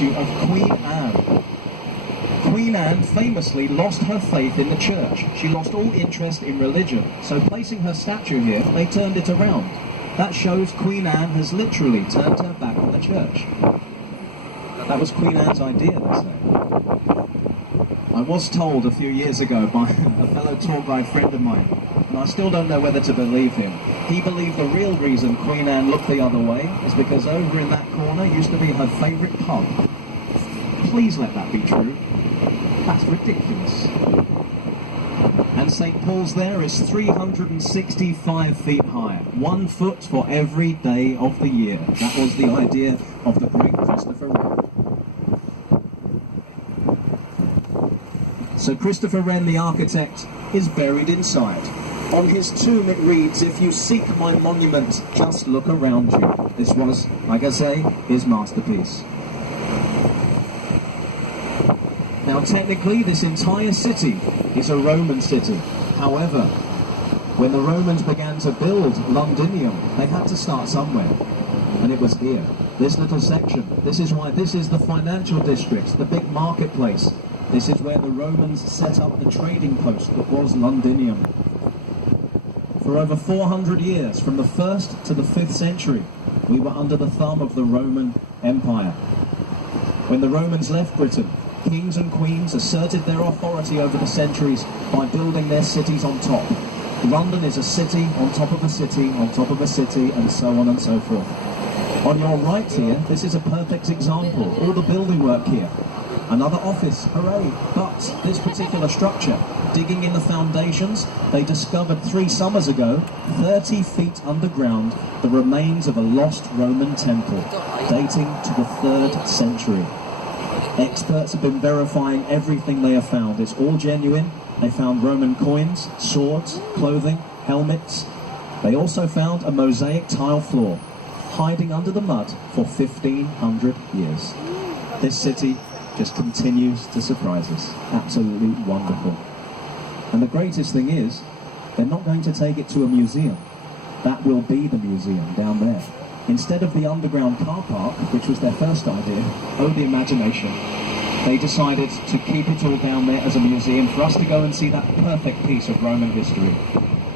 statue of Queen Anne. Queen Anne famously lost her faith in the church. She lost all interest in religion. So placing her statue here, they turned it around. That shows Queen Anne has literally turned her back on the church. That was Queen Anne's idea, they say. I was told a few years ago by a fellow tour guide friend of mine, and I still don't know whether to believe him. He believed the real reason Queen Anne looked the other way is because over in that corner used to be her favourite pub. Please let that be true. That's ridiculous. And St. Paul's there is 365 feet high, 1 foot for every day of the year. That was the idea of the great Christopher Wren. So Christopher Wren, the architect, is buried inside. On his tomb it reads, "If you seek my monument, just look around you." This was, like I say, his masterpiece. Now technically this entire city is a Roman city. However, when the Romans began to build Londinium, they had to start somewhere. And it was here, this little section. This is why this is the financial district, the big marketplace. This is where the Romans set up the trading post that was Londinium. For over 400 years, from the 1st to the 5th century, we were under the thumb of the Roman Empire. When the Romans left Britain, kings and queens asserted their authority over the centuries by building their cities on top. London is a city on top of a city on top of a city, and so on and so forth. On your right here, this is a perfect example. All the building work here. Another office, hooray! But this particular structure, digging in the foundations, they discovered 3 summers ago, 30 feet underground, the remains of a lost Roman temple, dating to the 3rd century. Experts have been verifying everything they have found. It's all genuine. They found Roman coins, swords, clothing, helmets. They also found a mosaic tile floor, hiding under the mud for 1,500 years. This city just continues to surprise us. Absolutely wonderful. And the greatest thing is, they're not going to take it to a museum. That will be the museum down there. Instead of the underground car park, which was their first idea, oh the imagination, they decided to keep it all down there as a museum for us to go and see that perfect piece of Roman history.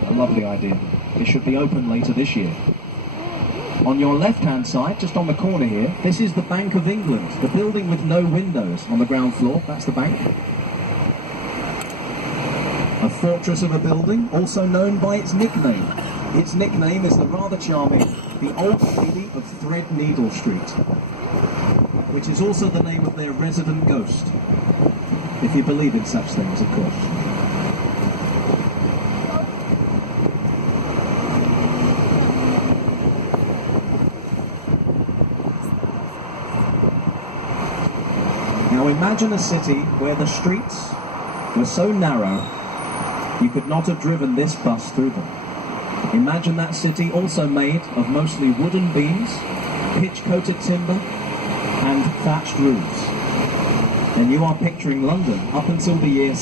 A lovely idea. It should be open later this year. On your left-hand side, just on the corner here, this is the Bank of England, the building with no windows on the ground floor. That's the bank. A fortress of a building, also known by its nickname. Its nickname is the rather charming The Old Lady of Threadneedle Street, which is also the name of their resident ghost, if you believe in such things, of course. Now imagine a city where the streets were so narrow you could not have driven this bus through them. Imagine that city also made of mostly wooden beams, pitch-coated timber, and thatched roofs. And you are picturing London up until the year